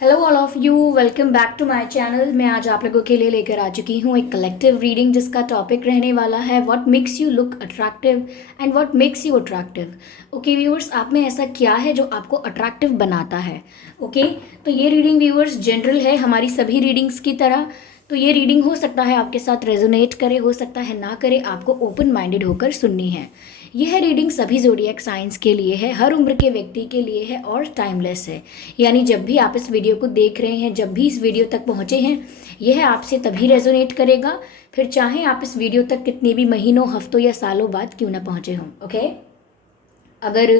Hello all of you, welcome back to my channel. मैं आज आप लोगों के लिए लेकर आ चुकी हूँ एक कलेक्टिव रीडिंग जिसका टॉपिक रहने वाला है what makes you look attractive and what makes you attractive. Okay viewers, आप में ऐसा क्या है जो आपको अट्रैक्टिव बनाता है? ओके तो ये रीडिंग व्यूअर्स जनरल है हमारी सभी रीडिंग्स की तरह। तो ये रीडिंग हो सकता है आपके साथ रेजोनेट करे, हो सकता है ना करे, आपको ओपन माइंडेड होकर सुननी है। यह रीडिंग सभी ज़ोडिएक साइंस के लिए है, हर उम्र के व्यक्ति के लिए है और टाइमलेस है। यानी जब भी आप इस वीडियो को देख रहे हैं, जब भी इस वीडियो तक पहुंचे हैं, यह आपसे तभी रेजोनेट करेगा, फिर चाहे आप इस वीडियो तक कितने भी महीनों, हफ्तों या सालों बाद क्यों ना पहुंचे हों। ओके, अगर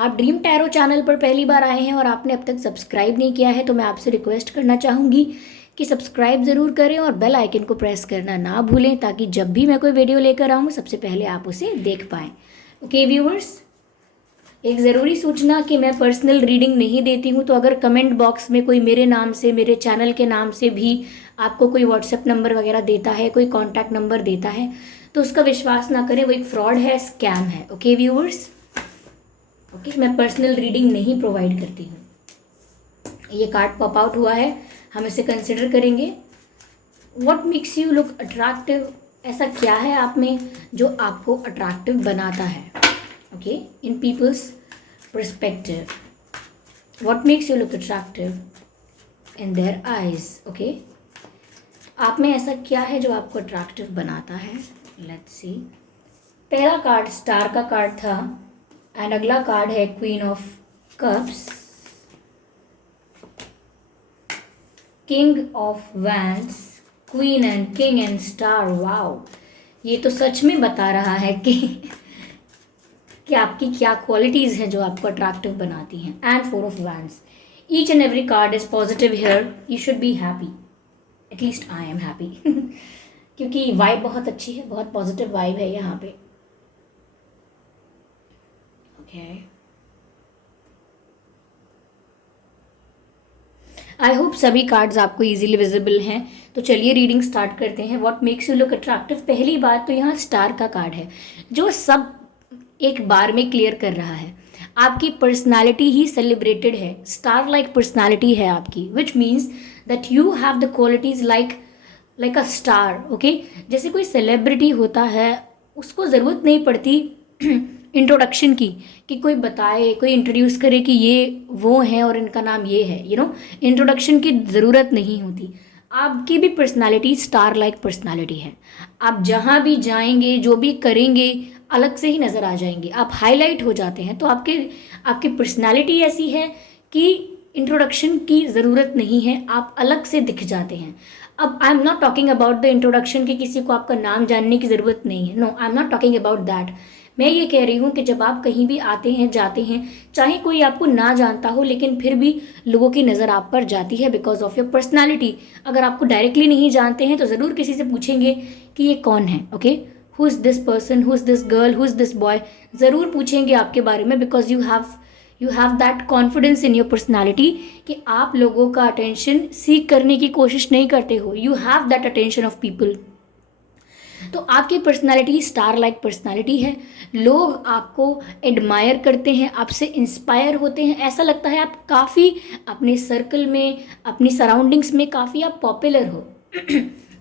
आप ड्रीम टैरो चैनल पर पहली बार आए हैं और आपने अब तक सब्सक्राइब नहीं किया है तो मैं आपसे रिक्वेस्ट करना चाहूँगी कि सब्सक्राइब ज़रूर करें और बेल आइकन को प्रेस करना ना भूलें, ताकि जब भी मैं कोई वीडियो लेकर आऊँ सबसे पहले आप उसे देख पाएँ। ओके व्यूअर्स, एक ज़रूरी सूचना कि मैं पर्सनल रीडिंग नहीं देती हूँ, तो अगर कमेंट बॉक्स में कोई मेरे नाम से, मेरे चैनल के नाम से भी आपको कोई व्हाट्सएप नंबर वगैरह देता है, कोई कॉन्टैक्ट नंबर देता है, तो उसका विश्वास ना करें, वो एक फ्रॉड है, स्कैम है। ओके व्यूअर्स, ओके, मैं पर्सनल रीडिंग नहीं प्रोवाइड करती हूँ। ये कार्ड पॉप आउट हुआ है, हम इसे कंसिडर करेंगे। What makes you look attractive, ऐसा क्या है आप में जो आपको अट्रैक्टिव बनाता है? Okay, in people's perspective, what makes you look attractive in their eyes? Okay, आप में ऐसा क्या है जो आपको अट्रैक्टिव बनाता है? Let's see. पहला कार्ड स्टार का कार्ड था एंड अगला कार्ड है queen of cups, king of wands, queen and king and star. Wow, ये तो सच में बता रहा है कि आपकी क्या क्वालिटीज़ हैं जो आपको अट्रैक्टिव बनाती हैं। And four of wands, each and every card is positive here, you should be happy, at least I am happy क्योंकि वाइब बहुत अच्छी है, बहुत पॉजिटिव वाइब है यहाँ पे। ओके, आई होप सभी कार्ड्स आपको इजीली विजिबल हैं। तो चलिए रीडिंग स्टार्ट करते हैं। What makes you look attractive, पहली बात तो यहाँ स्टार का कार्ड है जो सब एक बार में क्लियर कर रहा है। आपकी पर्सनालिटी ही सेलिब्रेटेड है, स्टार लाइक पर्सनालिटी है आपकी, which means that you have the qualities like a star. Okay, जैसे कोई सेलिब्रिटी होता है, उसको ज़रूरत नहीं पड़ती इंट्रोडक्शन की, कि कोई बताए, कोई इंट्रोड्यूस करे कि ये वो हैं और इनका नाम ये है। इंट्रोडक्शन की ज़रूरत नहीं होती। आपकी भी पर्सनालिटी स्टार लाइक पर्सनालिटी है। आप जहाँ भी जाएंगे, जो भी करेंगे, अलग से ही नज़र आ जाएंगे, आप हाईलाइट हो जाते हैं। तो आपकी पर्सनालिटी ऐसी है कि इंट्रोडक्शन की ज़रूरत नहीं है, आप अलग से दिख जाते हैं। अब आई am not talking about the introduction, कि किसी को आपका नाम जानने की ज़रूरत नहीं है। No, I am not talking about that. मैं ये कह रही हूँ कि जब आप कहीं भी आते हैं, जाते हैं, चाहे कोई आपको ना जानता हो, लेकिन फिर भी लोगों की नज़र आप पर जाती है बिकॉज ऑफ योर पर्सनैलिटी। अगर आपको डायरेक्टली नहीं जानते हैं तो ज़रूर किसी से पूछेंगे कि ये कौन है। Okay, who is this person, who is this girl, who is this boy, ज़रूर पूछेंगे आपके बारे में, because you have that confidence in your personality कि आप लोगों का अटेंशन सीख करने की कोशिश नहीं करते हो। You have that attention of people. तो आपकी पर्सनालिटी स्टार लाइक पर्सनालिटी है। लोग आपको एडमायर करते हैं, आपसे इंस्पायर होते हैं, ऐसा लगता है आप काफ़ी अपने सर्कल में, अपनी सराउंडिंग्स में काफ़ी आप पॉपुलर हो।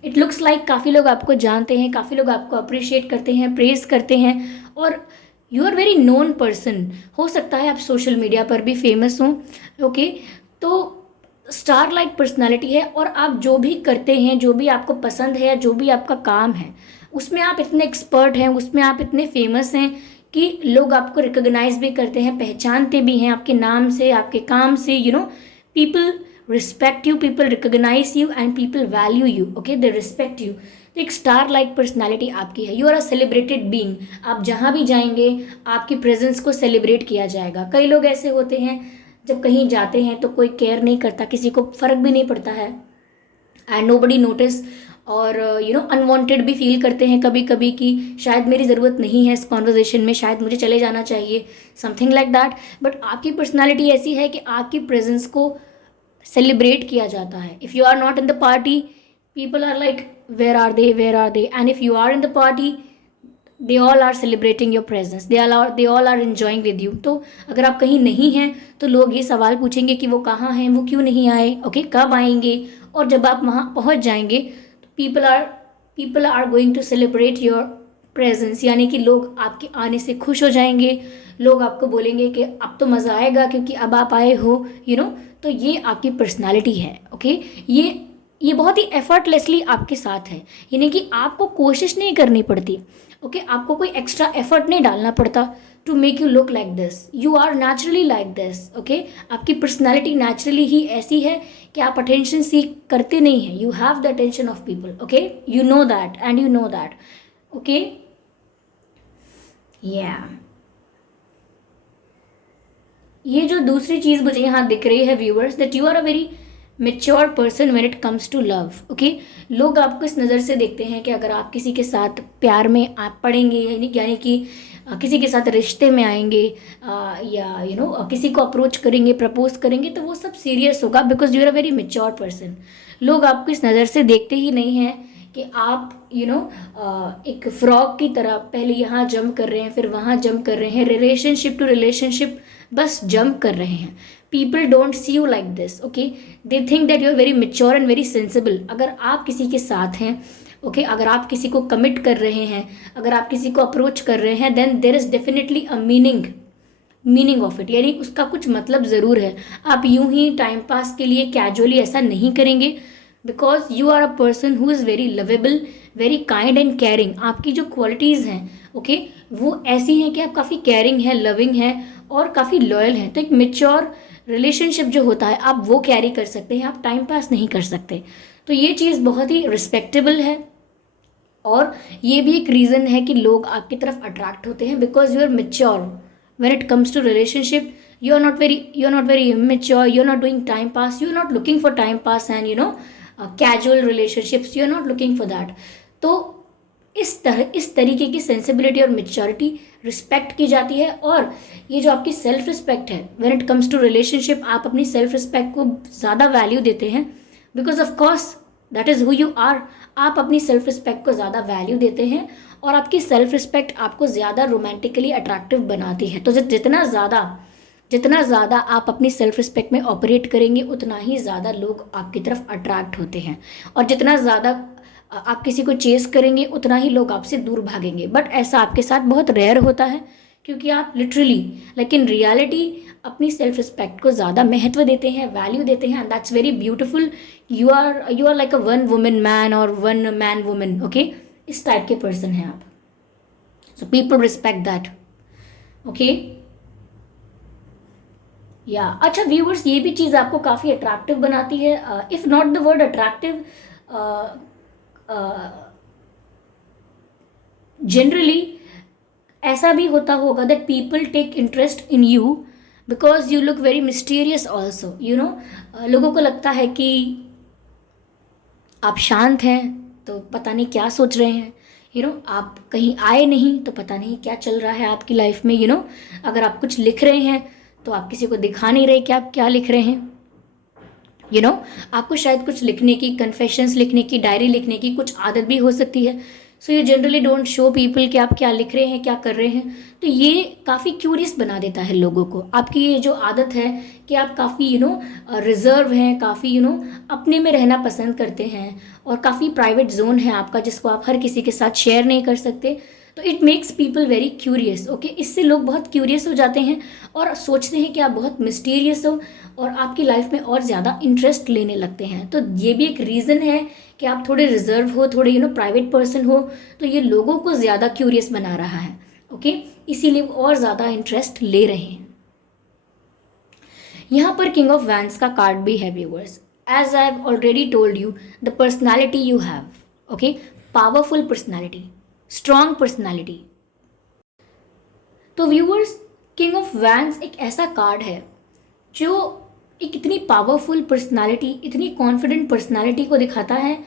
इट लुक्स लाइक काफ़ी लोग आपको जानते हैं, काफ़ी लोग आपको अप्रिशिएट करते हैं, प्रेज करते हैं, और you are very known person. हो सकता है आप सोशल मीडिया पर भी फेमस हों। ओके, तो स्टार लाइक पर्सनालिटी है, और आप जो भी करते हैं, जो भी आपको पसंद है या जो भी आपका काम है, उसमें आप इतने एक्सपर्ट हैं, उसमें आप इतने फेमस हैं कि लोग आपको रिकॉग्नाइज भी करते हैं, पहचानते भी हैं आपके नाम से, आपके काम से। People respect you, people recognise you and people value you. Okay, they respect you. तो एक स्टार लाइक पर्सनैलिटी आपकी है। You are a celebrated being. आप जहाँ भी जाएंगे, आपकी प्रेजेंस को सेलिब्रेट किया जाएगा। कई लोग ऐसे होते हैं, जब कहीं जाते हैं तो कोई केयर नहीं करता, किसी को फ़र्क भी नहीं पड़ता है, एंड नो बडी नोटिस, और अनवांटेड भी फील करते हैं कभी कभी कि शायद मेरी ज़रूरत नहीं है इस कॉन्वर्जेशन में, शायद मुझे चले जाना चाहिए, समथिंग लाइक दैट। बट आपकी पर्सनालिटी ऐसी है कि आपकी प्रेजेंस को सेलिब्रेट किया जाता है। If you are not in the party, people are like where are they, where are they, and if you are in the party, they all are celebrating your presence, they all are enjoying with you. तो अगर आप कहीं नहीं हैं तो लोग ये सवाल पूछेंगे कि वो कहाँ हैं, वो क्यों नहीं आए, ओके कब आएंगे। और जब आप वहाँ पहुँच जाएंगे तो people are going to celebrate your presence, यानी कि लोग आपके आने से खुश हो जाएंगे। लोग आपको बोलेंगे कि अब तो मज़ा आएगा क्योंकि अब आप आए हो, तो ये आपकी पर्सनालिटी है, ओके। ये बहुत ही एफर्टलेसली आपके साथ है, यानी कि आपको कोशिश नहीं करनी पड़ती, ओके। आपको कोई एक्स्ट्रा एफर्ट नहीं डालना पड़ता to make you look like this, you are naturally like this, okay. आपकी पर्सनैलिटी नेचुरली ही ऐसी है कि आप अटेंशन सीख करते नहीं हैं, you have the attention of people, okay, you know that and you know that, okay. या ये जो दूसरी चीज़ मुझे यहाँ दिख रही है viewers, that you are a very mature person when it comes to love, okay. लोग आपको इस नज़र से देखते हैं कि अगर आप किसी के साथ प्यार में आप पड़ेंगे, यानी कि किसी के साथ रिश्ते में आएंगे, या किसी को अप्रोच करेंगे, प्रपोज करेंगे, तो वो सब सीरियस होगा, because you are a very mature person. लोग आपको इस नज़र से देखते ही नहीं हैं कि आप एक फ्रॉग की तरह पहले यहाँ जंप कर रहे हैं, फिर वहाँ जंप कर रहे हैं, रिलेशनशिप टू रिलेशनशिप बस जंप कर रहे हैं। People don't see you like this, okay. They think that you are very mature and very sensible. अगर आप किसी के साथ हैं, ओके, अगर आप किसी को कमिट कर रहे हैं, अगर आप किसी को अप्रोच कर रहे हैं, then there is definitely a meaning of it, यानी उसका कुछ मतलब ज़रूर है। आप यूं ही टाइम पास के लिए कैजुअली ऐसा नहीं करेंगे, because you are a person who is very lovable, very kind and caring. आपकी जो क्वालिटीज़ हैं, ओके, वो ऐसी हैं कि आप काफ़ी केयरिंग है, लविंग है और काफ़ी लॉयल हैं। तो एक मेच्योर रिलेशनशिप जो होता है आप वो कैरी कर सकते हैं, आप टाइम पास नहीं कर सकते। तो ये चीज़ बहुत ही रिस्पेक्टेबल है, और ये भी एक रीज़न है कि लोग आपकी तरफ अट्रैक्ट होते हैं, because you are mature when it comes to relationship. You are not very immature, you are not doing time pass, you are not looking for time pass and casual relationships, you are not looking for that. तो इस तरीके की sensibility और maturity respect की जाती है। और ये जो आपकी सेल्फ रिस्पेक्ट है, when it comes to relationship, आप अपनी सेल्फ रिस्पेक्ट को ज़्यादा वैल्यू देते हैं, because of course that is who you are. आप अपनी सेल्फ रिस्पेक्ट को ज़्यादा वैल्यू देते हैं, और आपकी सेल्फ रिस्पेक्ट आपको ज़्यादा रोमांटिकली अट्रैक्टिव बनाती है। तो जितना ज़्यादा आप अपनी सेल्फ रिस्पेक्ट में ऑपरेट करेंगे, उतना ही ज़्यादा लोग आपकी तरफ अट्रैक्ट होते हैं, और जितना ज़्यादा आप किसी को चेस करेंगे, उतना ही लोग आपसे दूर भागेंगे। बट ऐसा आपके साथ बहुत रेयर होता है, क्योंकि आप लिटरली, लेकिन रियलिटी, अपनी सेल्फ रिस्पेक्ट को ज़्यादा महत्व देते हैं, वैल्यू देते हैं, and that's very beautiful. You are like a one woman man और वन मैन वुमेन, ओके। इस टाइप के पर्सन हैं आप। So people respect that, okay. या अच्छा व्यूअर्स, ये भी चीज़ आपको काफ़ी अट्रैक्टिव बनाती है, if not the word attractive, generally ऐसा भी होता होगा that people take interest in you because you look very mysterious also, लोगों को लगता है कि आप शांत हैं तो पता नहीं क्या सोच रहे हैं, आप कहीं आए नहीं तो पता नहीं क्या चल रहा है आपकी लाइफ में, अगर आप कुछ लिख रहे हैं तो आप किसी को दिखा नहीं रहे कि आप क्या लिख रहे हैं, आपको शायद कुछ लिखने की, कन्फेशंस लिखने की, डायरी लिखने की कुछ आदत भी हो सकती है। So you generally don't show people कि आप क्या लिख रहे हैं, क्या कर रहे हैं। तो ये काफ़ी क्यूरियस बना देता है लोगों को। आपकी ये जो आदत है कि आप काफ़ी रिजर्व हैं, काफ़ी अपने में रहना पसंद करते हैं, और काफ़ी प्राइवेट जोन है आपका जिसको आप हर किसी के साथ शेयर नहीं कर सकते। तो it makes people very curious, okay. इससे लोग बहुत क्यूरियस हो जाते हैं और सोचते हैं कि आप बहुत मिस्टीरियस हो, और आपकी लाइफ में और ज़्यादा इंटरेस्ट लेने लगते हैं। तो ये भी एक रीज़न है कि आप थोड़े रिजर्व हो, थोड़े प्राइवेट पर्सन हो, तो ये लोगों को ज़्यादा क्यूरियस बना रहा है, ओके। इसीलिए वो और ज़्यादा इंटरेस्ट ले रहे हैं। यहाँ पर किंग ऑफ वैंड्स का कार्ड भी है viewers. As I have already told you the personality you have, okay, powerful personality, strong personality. तो व्यूअर्स, किंग ऑफ वैंड्स एक ऐसा कार्ड है जो एक इतनी पावरफुल पर्सनालिटी, इतनी कॉन्फिडेंट पर्सनालिटी को दिखाता है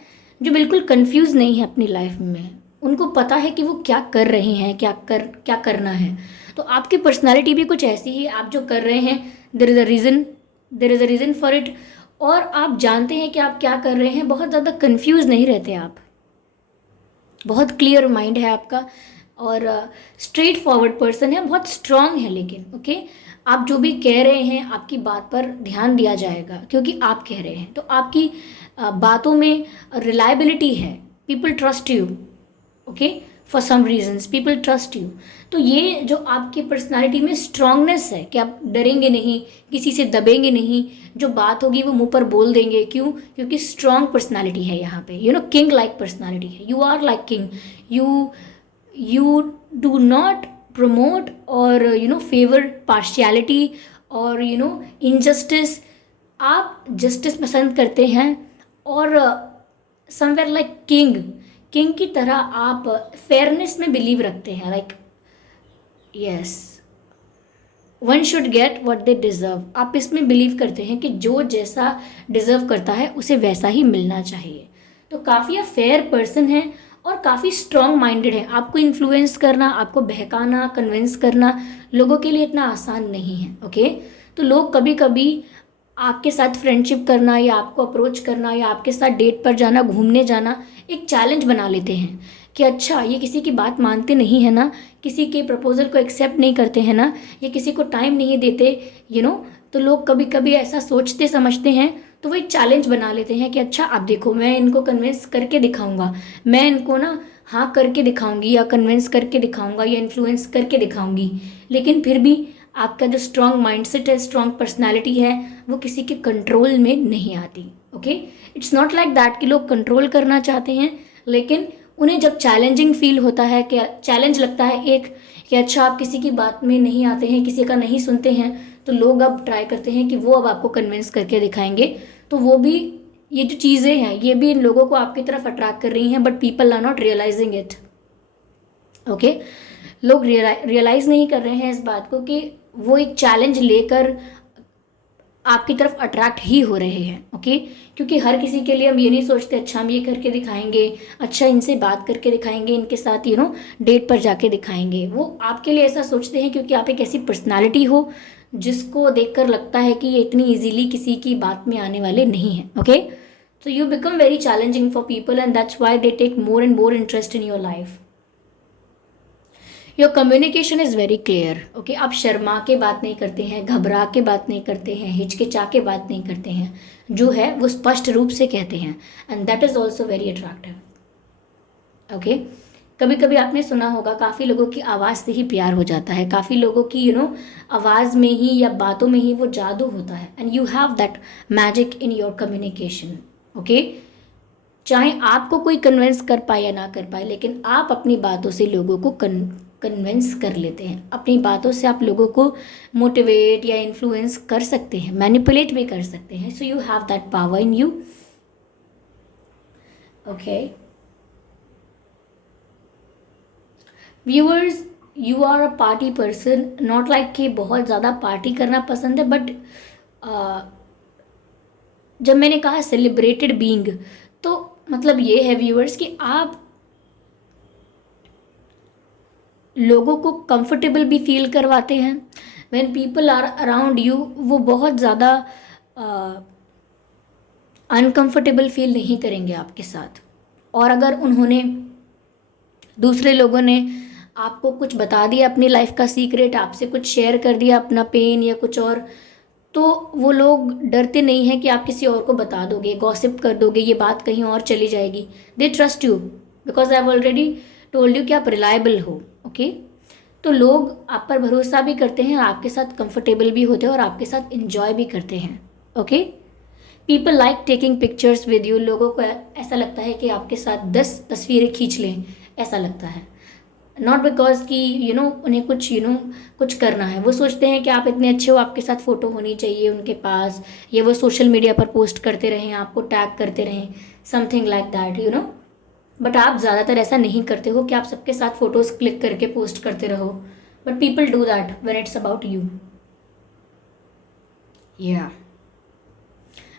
जो बिल्कुल कंफ्यूज नहीं है अपनी लाइफ में। उनको पता है कि वो क्या कर रहे हैं, क्या करना है। तो आपकी पर्सनालिटी भी कुछ ऐसी ही, आप जो कर रहे हैं there is a reason for it, और आप जानते हैं कि आप क्या कर रहे हैं। बहुत ज़्यादा कंफ्यूज नहीं रहते आप, बहुत क्लियर माइंड है आपका, और स्ट्रेट फॉरवर्ड पर्सन है, बहुत स्ट्रांग है। लेकिन ओके, आप जो भी कह रहे हैं आपकी बात पर ध्यान दिया जाएगा क्योंकि आप कह रहे हैं, तो आपकी बातों में रिलायबिलिटी है। People trust you, okay, for some reasons people trust you. तो ये जो आपकी पर्सनालिटी में स्ट्रांगनेस है कि आप डरेंगे नहीं, किसी से दबेंगे नहीं, जो बात होगी वो मुंह पर बोल देंगे। क्यों? क्योंकि स्ट्रांग पर्सनालिटी है यहाँ पे, किंग लाइक पर्सनालिटी है। You are like king. You do not promote और फेवर पार्शियलिटी और इनजस्टिस। आप जस्टिस पसंद करते हैं और समवेयर लाइक किंग की तरह आप फेयरनेस में बिलीव रखते हैं। Like yes, one should get what they deserve. आप इसमें बिलीव करते हैं कि जो जैसा डिजर्व करता है उसे वैसा ही मिलना चाहिए। तो काफ़ी आप फेयर पर्सन हैं और काफ़ी स्ट्रांग माइंडेड है। आपको इन्फ्लुएंस करना, आपको बहकाना, कन्विंस करना लोगों के लिए इतना आसान नहीं है। ओके, तो लोग कभी कभी आपके साथ फ्रेंडशिप करना या आपको अप्रोच करना या आपके साथ डेट पर जाना, घूमने जाना एक चैलेंज बना लेते हैं कि अच्छा ये किसी की बात मानते नहीं है ना, किसी के प्रपोजल को एक्सेप्ट नहीं करते हैं ना, ये किसी को टाइम नहीं देते, तो लोग कभी कभी ऐसा सोचते समझते हैं। तो वो एक चैलेंज बना लेते हैं कि अच्छा आप देखो, मैं इनको कन्विंस करके दिखाऊंगा, मैं इनको ना हाँ करके दिखाऊंगी या कन्विंस करके दिखाऊंगा या इन्फ्लुएंस करके दिखाऊंगी। लेकिन फिर भी आपका जो स्ट्रांग माइंडसेट है, स्ट्रांग पर्सनालिटी है, वो किसी के कंट्रोल में नहीं आती। Okay, it's not like that कि लोग कंट्रोल करना चाहते हैं, लेकिन उन्हें जब चैलेंजिंग फील होता है, कि चैलेंज लगता है एक, कि अच्छा आप किसी की बात में नहीं आते हैं, किसी का नहीं सुनते हैं, तो लोग अब ट्राई करते हैं कि वो अब आपको कन्विंस करके दिखाएंगे। तो वो भी, ये जो चीज़ें हैं ये भी इन लोगों को आपकी तरफ अट्रैक्ट कर रही हैं, but people are not realizing it. Okay, लोग रियलाइज नहीं कर रहे हैं इस बात को कि वो एक चैलेंज लेकर आपकी तरफ अट्रैक्ट ही हो रहे हैं। ओके, क्योंकि हर किसी के लिए हम ये नहीं सोचते अच्छा हम ये करके दिखाएंगे, अच्छा इनसे बात करके दिखाएंगे, इनके साथ डेट पर जाके दिखाएंगे। वो आपके लिए ऐसा सोचते हैं क्योंकि आप एक ऐसी पर्सनालिटी हो जिसको देखकर लगता है कि ये इतनी इजीली किसी की बात में आने वाले नहीं हैं। Okay, so you become very challenging for people and that's why they take more and more interest in your life. Your communication is very clear. Okay, आप शर्मा के बात नहीं करते हैं, घबरा के बात नहीं करते हैं, हिचकिचा के बात नहीं करते हैं, जो है वो स्पष्ट रूप से कहते हैं, and that is also very attractive. Okay, कभी कभी आपने सुना होगा काफ़ी लोगों की आवाज़ से ही प्यार हो जाता है, काफ़ी लोगों की आवाज़ में ही या बातों में ही वो जादू होता है, and you have that magic in your communication. Okay, चाहे आपको कोई कन्विंस कर पाए या ना कर पाए, लेकिन आप अपनी बातों से लोगों को कन्विंस कर लेते हैं। अपनी बातों से आप लोगों को मोटिवेट या इन्फ्लुएंस कर सकते हैं, मैनिपुलेट भी कर सकते हैं। So you have that power in you. Okay viewers, you are a party person, not like कि बहुत ज़्यादा पार्टी करना पसंद है, बट जब मैंने कहा सेलिब्रेटेड बीइंग, तो मतलब ये है व्यूअर्स कि आप लोगों को कंफर्टेबल भी फील करवाते हैं। When people are around you, वो बहुत ज़्यादा अनकंफर्टेबल फील नहीं करेंगे आपके साथ। और अगर उन्होंने, दूसरे लोगों ने आपको कुछ बता दिया अपनी लाइफ का सीक्रेट, आपसे कुछ शेयर कर दिया अपना पेन या कुछ और, तो वो लोग डरते नहीं हैं कि आप किसी और को बता दोगे, गॉसिप कर दोगे, ये बात कहीं और चली जाएगी। They trust you because I have already told you कि आप रिलायबल हो। ओके, तो लोग आप पर भरोसा भी करते हैं, आपके साथ कंफर्टेबल भी होते हैं और आपके साथ इंजॉय भी करते हैं। Okay, people like taking pictures with you. लोगों को ऐसा लगता है कि आपके साथ 10 तस्वीरें खींच लें, ऐसा लगता है। नॉट बिकॉज कि उन्हें कुछ कुछ करना है, वो सोचते हैं कि आप इतने अच्छे हो, आपके साथ फ़ोटो होनी चाहिए उनके पास, या वो सोशल मीडिया पर पोस्ट करते रहें, आपको टैग करते रहें, समथिंग लाइक दैट। बट आप ज़्यादातर ऐसा नहीं करते हो कि आप सबके साथ फ़ोटोज़ क्लिक करके पोस्ट करते रहो, but people do that when it's about you. या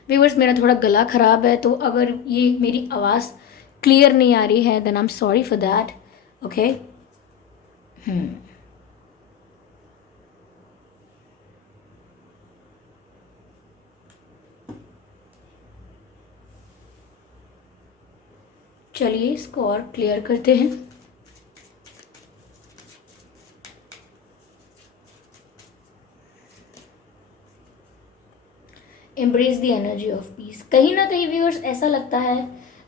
व्यूअर्स, मेरा थोड़ा गला ख़राब है, तो अगर ये मेरी आवाज़ क्लियर नहीं आ रही है then I am sorry for that. Okay, चलिए इसको और क्लियर करते हैं। Embrace the energy of peace. कहीं ना कहीं व्यूअर्स ऐसा लगता है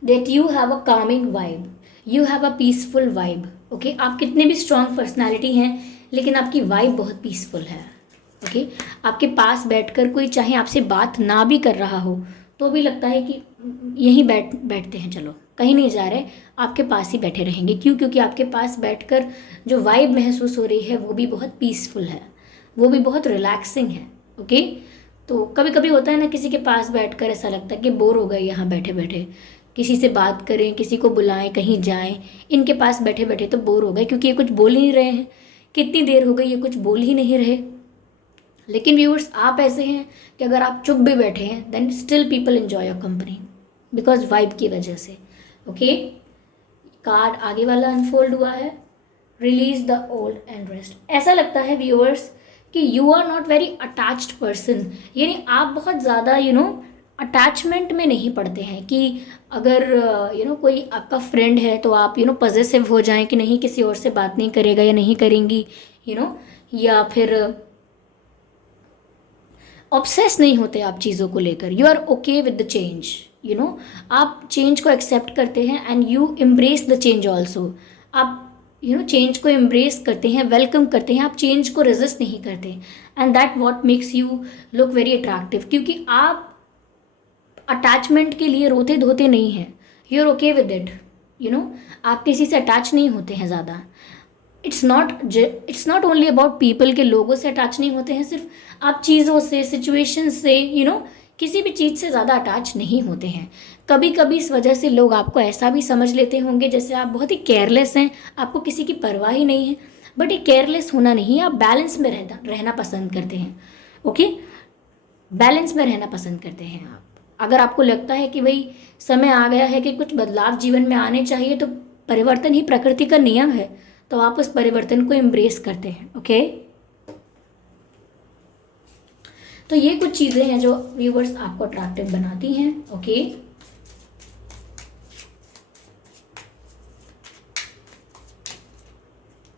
that you have a calming vibe, you have a peaceful vibe. Okay, आप कितने भी स्ट्रांग पर्सनालिटी हैं लेकिन आपकी वाइब बहुत पीसफुल है। ओके, आपके पास बैठकर कोई चाहे आपसे बात ना भी कर रहा हो तो भी लगता है कि यहीं बैठते हैं, चलो कहीं नहीं जा रहे, आपके पास ही बैठे रहेंगे। क्यों? क्योंकि आपके पास बैठकर जो वाइब महसूस हो रही है वो भी बहुत पीसफुल है, वो भी बहुत रिलैक्सिंग है। ओके, तो कभी कभी होता है ना, किसी के पास बैठकर ऐसा लगता है कि बोर हो गए यहाँ बैठे बैठे, किसी से बात करें, किसी को बुलाएं, कहीं जाएं, इनके पास बैठे बैठे तो बोर हो गए क्योंकि ये कुछ बोल ही नहीं रहे हैं, कितनी देर हो गई ये कुछ बोल ही नहीं रहे। लेकिन व्यूअर्स आप ऐसे हैं कि अगर आप चुप भी बैठे हैं then still people enjoy your company because vibe की वजह से। ओके, कार्ड आगे वाला अनफोल्ड हुआ है, release the old and rest. ऐसा लगता है व्यूअर्स कि you are not very attached person, यानी आप बहुत ज़्यादा अटैचमेंट में नहीं पड़ते हैं कि अगर कोई आपका फ्रेंड है तो आप पॉजेसिव हो जाएं कि नहीं किसी और से बात नहीं करेगा या नहीं करेंगी, या फिर ऑब्सेस नहीं होते आप चीज़ों को लेकर। You are okay with the change, आप चेंज को एक्सेप्ट करते हैं and you embrace the change also. आप चेंज को एम्ब्रेस करते हैं, वेलकम करते हैं, आप चेंज को रेजिस्ट नहीं करते। And that what makes you look very attractive, क्योंकि आप अटैचमेंट के लिए रोते धोते नहीं हैं, you are okay with it. आप किसी से अटैच नहीं होते हैं ज़्यादा। It's not only about people के लोगों से अटैच नहीं होते हैं सिर्फ, आप चीज़ों से, सिचुएशन से, किसी भी चीज़ से ज़्यादा अटैच नहीं होते हैं। कभी कभी इस वजह से लोग आपको ऐसा भी समझ लेते होंगे जैसे आप बहुत ही केयरलेस हैं, आपको किसी की परवाह ही नहीं है। बट ये केयरलेस होना नहीं है, आप बैलेंस में रहना पसंद करते हैं। ओके, बैलेंस में रहना पसंद करते हैं आप। अगर आपको लगता है कि भाई समय आ गया है कि कुछ बदलाव जीवन में आने चाहिए, तो परिवर्तन ही प्रकृति का नियम है, तो आप उस परिवर्तन को एम्ब्रेस करते हैं। ओके, तो ये कुछ चीज़ें हैं जो व्यूवर्स आपको अट्रैक्टिव बनाती हैं। Okay,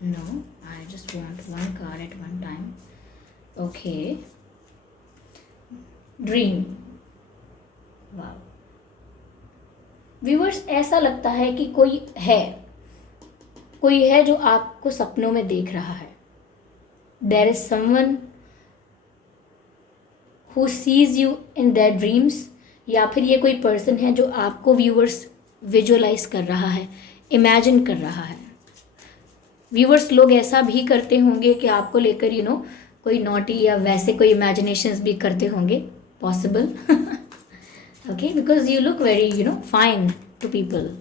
no, I just want one card at one time. Okay, dream. वाह व्यूवर्स, ऐसा लगता है कि कोई है जो आपको सपनों में देख रहा है। There is someone who sees you in their dreams, या फिर ये कोई पर्सन है जो आपको व्यूवर्स विजुअलाइज कर रहा है, इमेजिन कर रहा है। व्यूवर्स, लोग ऐसा भी करते होंगे कि आपको लेकर कोई नॉटी या वैसे कोई इमेजिनेशंस भी करते होंगे, possible. Okay, because you look very fine to people.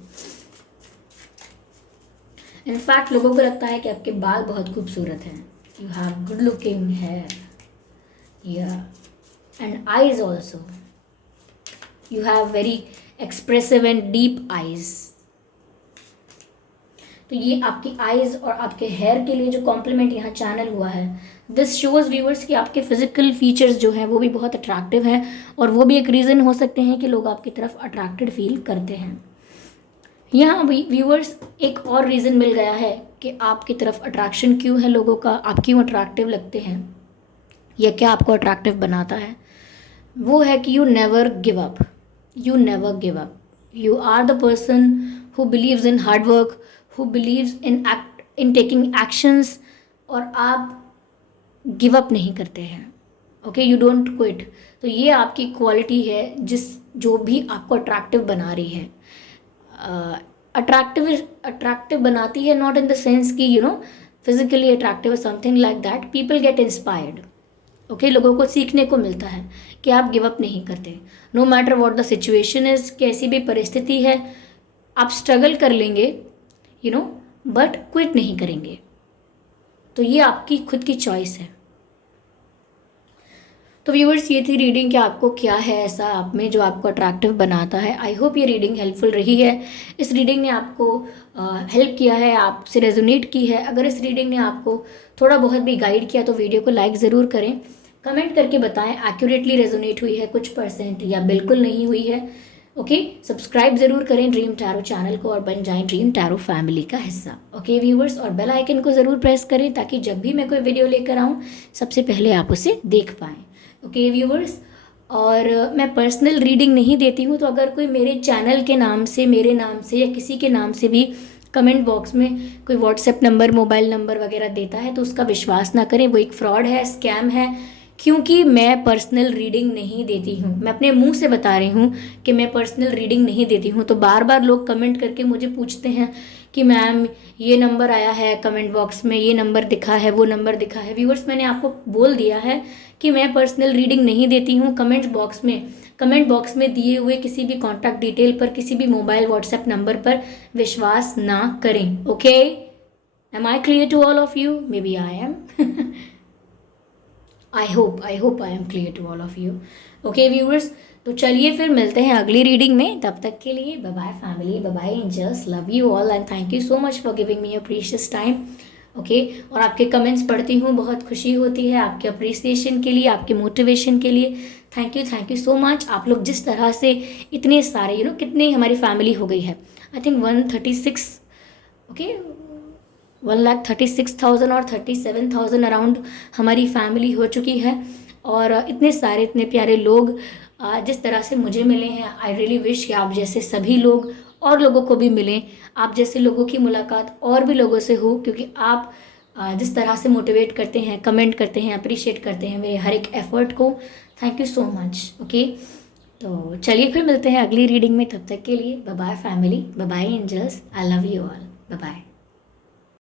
In fact लोगों को लगता है कि आपके बाल बहुत खूबसूरत हैं, you have good looking hair, yeah and eyes also, you have very expressive and deep eyes. तो ये आपकी आईज और आपके हेयर के लिए जो कॉम्प्लीमेंट यहाँ चैनल हुआ है, दिस शोज व्यूवर्स कि आपके फिजिकल फीचर्स जो हैं वो भी बहुत अट्रैक्टिव हैं, और वो भी एक रीज़न हो सकते हैं कि लोग आपकी तरफ अट्रैक्टेड फील करते हैं। यहाँ भी व्यूवर्स एक और रीज़न मिल गया है कि आपकी तरफ अट्रैक्शन क्यों है लोगों का, आप क्यों अट्रैक्टिव लगते हैं, या क्या आपको अट्रैक्टिव बनाता है। वो है कि you never give up, you never give up, you are the person who believes in hard work, who believes in taking actions, और आप गिव अप नहीं करते हैं। Okay, you don't quit. तो ये आपकी क्वालिटी है जो भी आपको अट्रैक्टिव बना रही है। अट्रैक्टिव बनाती है, नॉट इन द सेंस कि physically attractive, something like that. People get inspired. Okay, लोगों को सीखने को मिलता है कि आप गिव अप नहीं करते, no matter what the situation is, कैसी भी परिस्थिति है आप स्ट्रगल कर लेंगे, बट क्विट नहीं करेंगे। तो ये आपकी खुद की चॉइस है। तो व्यूवर्स, ये थी रीडिंग कि आपको क्या है ऐसा आप में जो आपको अट्रैक्टिव बनाता है। आई होप ये रीडिंग हेल्पफुल रही है। इस रीडिंग ने आपको हेल्प किया है, आपसे रेजोनेट की है। अगर इस रीडिंग ने आपको थोड़ा बहुत भी गाइड किया तो वीडियो को लाइक ज़रूर करें, कमेंट करके बताएं एक्यूरेटली रेजोनेट हुई है कुछ % या बिल्कुल नहीं हुई है। ओके, सब्सक्राइब ज़रूर करें ड्रीम टैरो चैनल को और बन जाएं ड्रीम टैरो फैमिली का हिस्सा। ओके व्यूवर्स, और बेल आइकन को ज़रूर प्रेस करें ताकि जब भी मैं कोई वीडियो लेकर आऊँ सबसे पहले आप उसे देख पाएँ। ओके व्यूवर्स, और मैं पर्सनल रीडिंग नहीं देती हूँ, तो अगर कोई मेरे चैनल के नाम से, मेरे नाम से या किसी के नाम से भी कमेंट बॉक्स में कोई व्हाट्सएप नंबर, मोबाइल नंबर वगैरह देता है तो उसका विश्वास ना करें, वो एक फ्रॉड है, स्कैम है। क्योंकि मैं पर्सनल रीडिंग नहीं देती हूँ, मैं अपने मुंह से बता रही हूँ कि मैं पर्सनल रीडिंग नहीं देती हूँ। तो बार बार लोग कमेंट करके मुझे पूछते हैं कि मैम ये नंबर आया है कमेंट बॉक्स में, ये नंबर दिखा है, वो नंबर दिखा है। व्यूअर्स, मैंने आपको बोल दिया है कि मैं पर्सनल रीडिंग नहीं देती हूँ। कमेंट बॉक्स में दिए हुए किसी भी कॉन्टैक्ट डिटेल पर, किसी भी मोबाइल व्हाट्सएप नंबर पर विश्वास ना करें। Okay, am I clear to all of you? Maybe I am. I hope I am clear to all of you. Okay viewers, तो चलिए फिर मिलते हैं अगली रीडिंग में। तब तक के लिए bye bye family, bye bye angels, love you all and thank you so much for giving me your precious time. Okay, और आपके कमेंट्स पढ़ती हूँ, बहुत खुशी होती है आपके अप्रिसिएशन के लिए, आपके मोटिवेशन के लिए। Thank you so much. आप लोग जिस तरह से इतने सारे कितने हमारी फैमिली हो गई है, आई थिंक 136, ओके, 1,36,000 और 37,000 अराउंड हमारी फैमिली हो चुकी है। और इतने सारे, इतने प्यारे लोग जिस तरह से मुझे मिले हैं, आई रियली विश कि आप जैसे सभी लोग और लोगों को भी मिलें, आप जैसे लोगों की मुलाकात और भी लोगों से हो, क्योंकि आप जिस तरह से मोटिवेट करते हैं, कमेंट करते हैं, अप्रिशिएट करते हैं मेरे हर एक एफर्ट को। Thank you so much. Okay, तो चलिए फिर मिलते हैं अगली रीडिंग में। तब तक के लिए bye bye family, bye bye angels, I love you all, bye bye.